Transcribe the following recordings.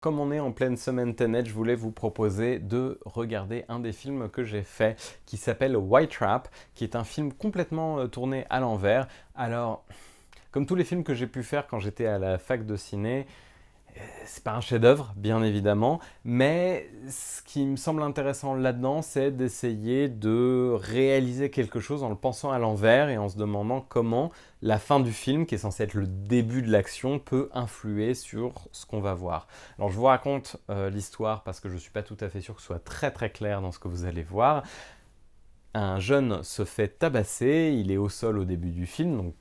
Comme on est en pleine semaine Tenet, je voulais vous proposer de regarder un des films que j'ai fait qui s'appelle White Trap, qui est un film complètement tourné à l'envers. Alors, comme tous les films que j'ai pu faire quand j'étais à la fac de ciné, c'est pas un chef-d'œuvre, bien évidemment, mais ce qui me semble intéressant là-dedans, c'est d'essayer de réaliser quelque chose en le pensant à l'envers et en se demandant comment la fin du film, qui est censé être le début de l'action, peut influer sur ce qu'on va voir. Alors je vous raconte l'histoire parce que je suis pas tout à fait sûr que ce soit très très clair dans ce que vous allez voir. Un jeune se fait tabasser, il est au sol au début du film, donc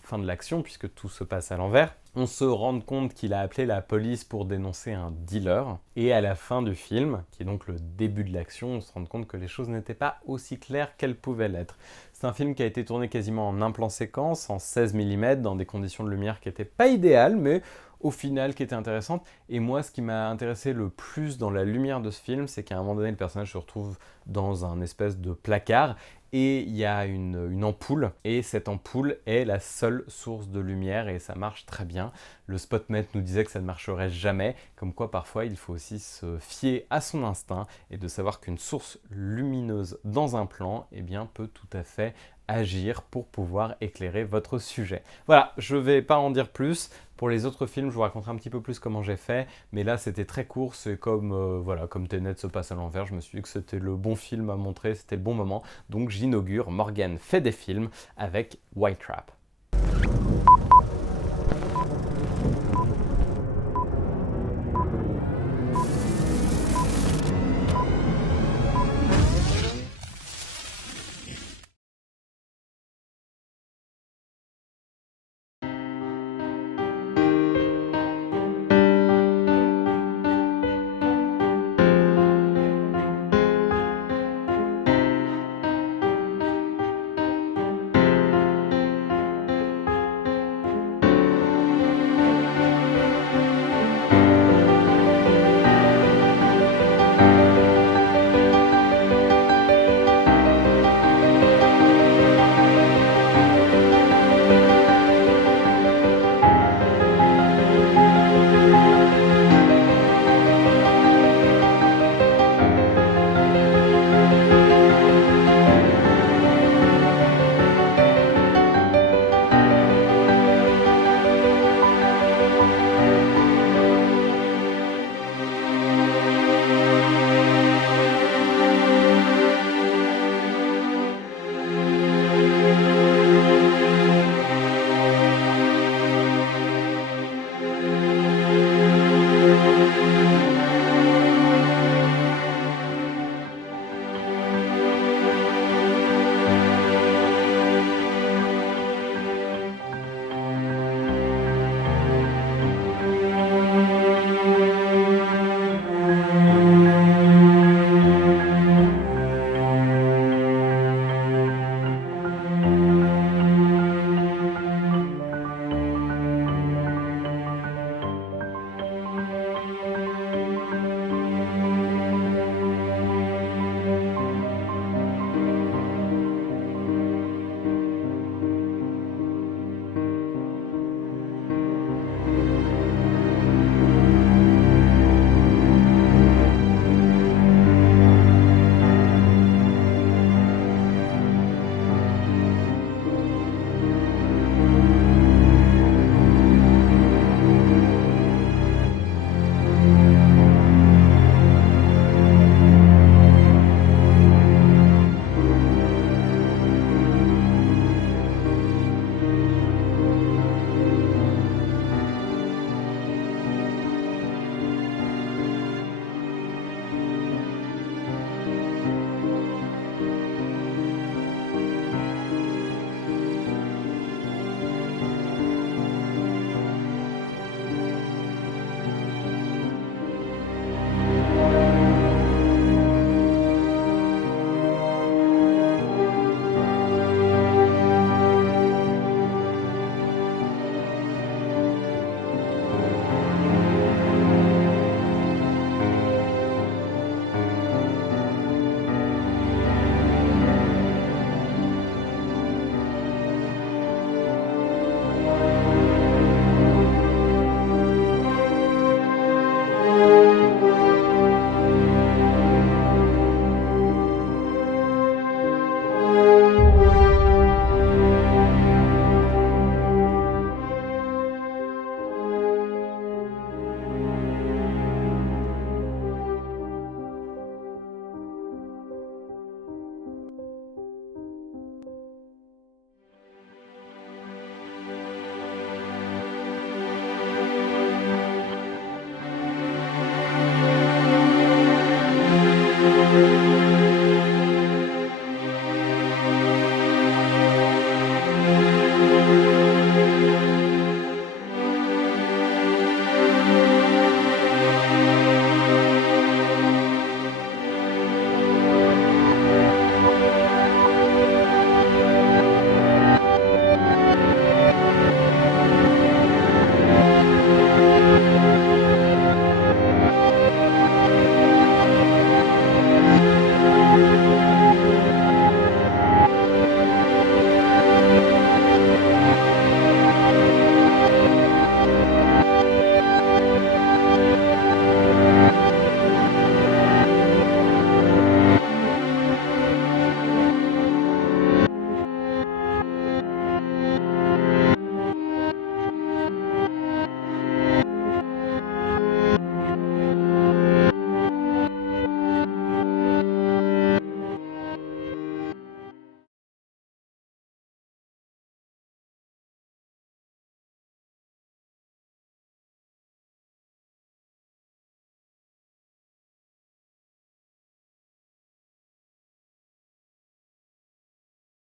fin de l'action puisque tout se passe à l'envers. On se rend compte qu'il a appelé la police pour dénoncer un dealer. Et à la fin du film, qui est donc le début de l'action, on se rend compte que les choses n'étaient pas aussi claires qu'elles pouvaient l'être. C'est un film qui a été tourné quasiment en un plan séquence, en 16 mm, dans des conditions de lumière qui n'étaient pas idéales, mais au final qui étaient intéressantes. Et moi, ce qui m'a intéressé le plus dans la lumière de ce film, c'est qu'à un moment donné, le personnage se retrouve dans un espèce de placard et il y a une ampoule, et cette ampoule est la seule source de lumière, et ça marche très bien. Le spotmet nous disait que ça ne marcherait jamais, comme quoi parfois il faut aussi se fier à son instinct, et de savoir qu'une source lumineuse dans un plan, eh bien, peut tout à fait agir pour pouvoir éclairer votre sujet. Voilà, je ne vais pas en dire plus. Pour les autres films, je vous raconterai un petit peu plus comment j'ai fait, mais là c'était très court, c'est comme, voilà, comme Tenet se passe à l'envers, je me suis dit que c'était le bon film à montrer, c'était le bon moment, donc j'inaugure Morgan fait des films avec White Trap.